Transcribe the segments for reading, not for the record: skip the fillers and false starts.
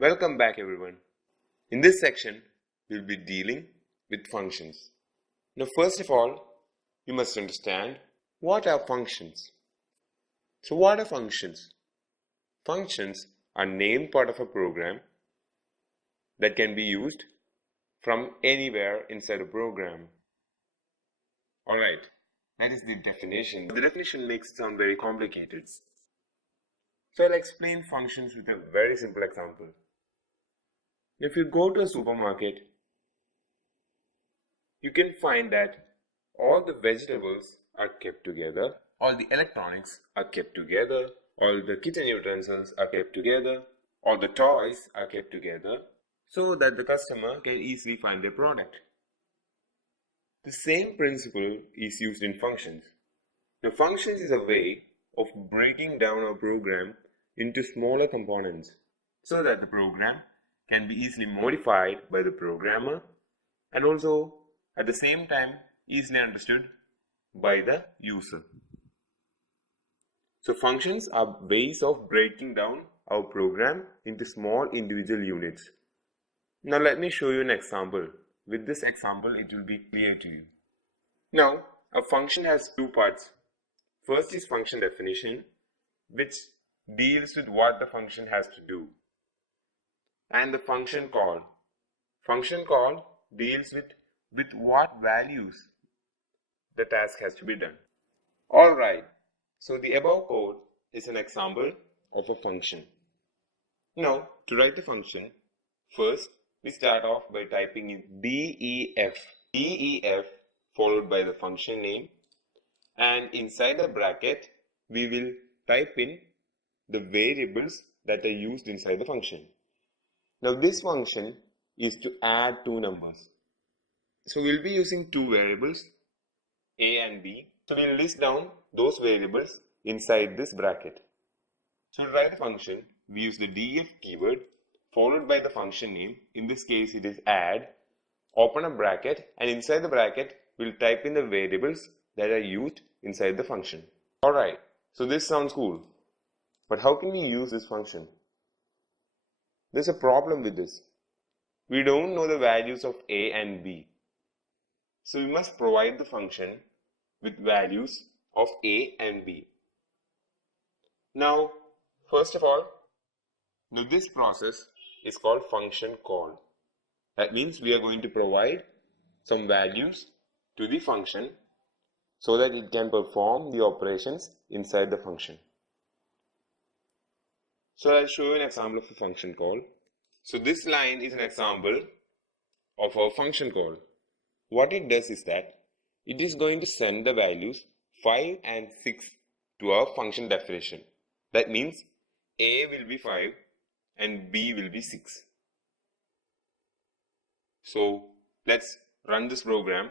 Welcome back everyone. In this section, we'll be dealing with functions. Now first of all, you must understand what are functions. So what are functions? Functions are named part of a program that can be used from anywhere inside a program. Alright, that is the definition. The definition makes it sound very complicated. So I'll explain functions with a very simple example. If you go to a supermarket, you can find that all the vegetables are kept together, all the electronics are kept together, all the kitchen utensils are kept together, all the toys are kept together so that the customer can easily find their product. The same principle is used in functions. Now, functions is a way of breaking down our program into smaller components so that the program can be easily modified by the programmer and also at the same time easily understood by the user. So functions are ways of breaking down our program into small individual units. Now let me show you an example. With this example, it will be clear to you. Now, a function has two parts. First is function definition, which deals with what the function has to do. And the function call. Function call deals with what values the task has to be done. Alright, so the above code is an example of a function. Now, to write the function, first we start off by typing in def followed by the function name, and inside the bracket we will type in the variables that are used inside the function. Now this function is to add two numbers. So we'll be using two variables, a and b. So we'll list down those variables inside this bracket. So to write the function, we use the def keyword followed by the function name. In this case it is add, open a bracket, and inside the bracket we'll type in the variables that are used inside the function. Alright, so this sounds cool. But how can we use this function? There's a problem with this. We don't know the values of a and b. So we must provide the function with values of a and b. Now, first of all, this process is called function call. That means we are going to provide some values to the function so that it can perform the operations inside the function. So I'll show you an example of a function call. So this line is an example of our function call. What it does is that it is going to send the values 5 and 6 to our function definition. That means a will be 5 and b will be 6. So let's run this program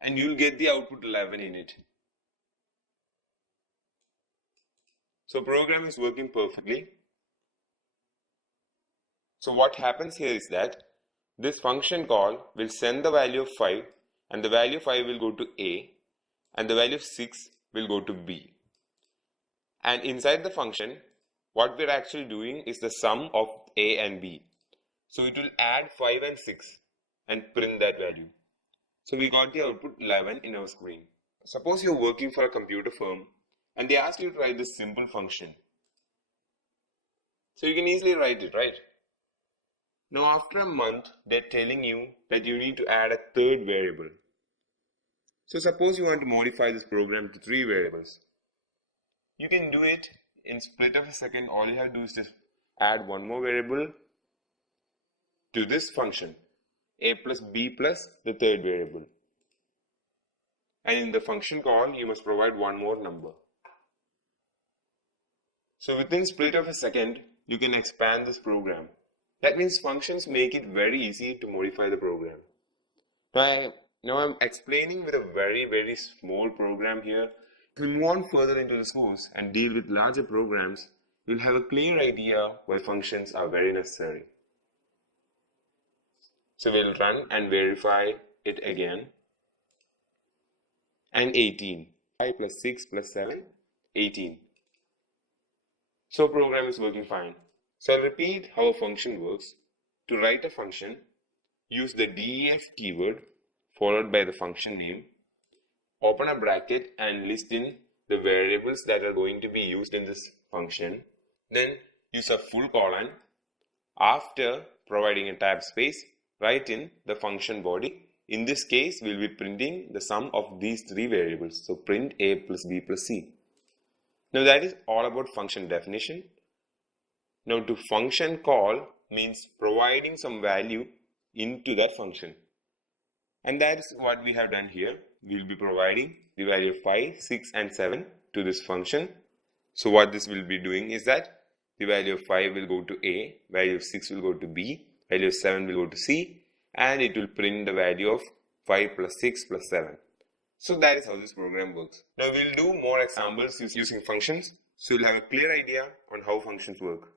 and you'll get the output 11 in it. So program is working perfectly. So what happens here is that this function call will send the value of 5 and the value of 5 will go to a and the value of 6 will go to b. And inside the function, what we're actually doing is the sum of a and b. So it will add 5 and 6 and print that value. So we got the output 11 in our screen. Suppose you're working for a computer firm and they ask you to write this simple function. So you can easily write it, right? Now after a month, they're telling you that you need to add a third variable. So suppose you want to modify this program to 3 variables. You can do it in split of a second. All you have to do is just add one more variable to this function, a plus b plus the third variable. And in the function call, you must provide one more number. So within split of a second, you can expand this program. That means functions make it very easy to modify the program. Now I'm explaining with a very small program here. If we move on further into the course and deal with larger programs, you'll have a clear idea why functions are very necessary. So we'll run and verify it again. And 18. 5 plus 6 plus 7, 18. So program is working fine. So I'll repeat how a function works. To write a function, use the def keyword followed by the function name. Open a bracket and list in the variables that are going to be used in this function. Then use a full colon. After providing a tab space, write in the function body. In this case, we'll be printing the sum of these three variables. So print a plus b plus c. Now that is all about function definition. Now to function call means providing some value into that function. And that is what we have done here. We will be providing the value of 5, 6 and 7 to this function. So what this will be doing is that the value of 5 will go to A, value of 6 will go to B, value of 7 will go to C, and it will print the value of 5 plus 6 plus 7. So that is how this program works. Now we'll do more examples using functions, so you'll have a clear idea on how functions work.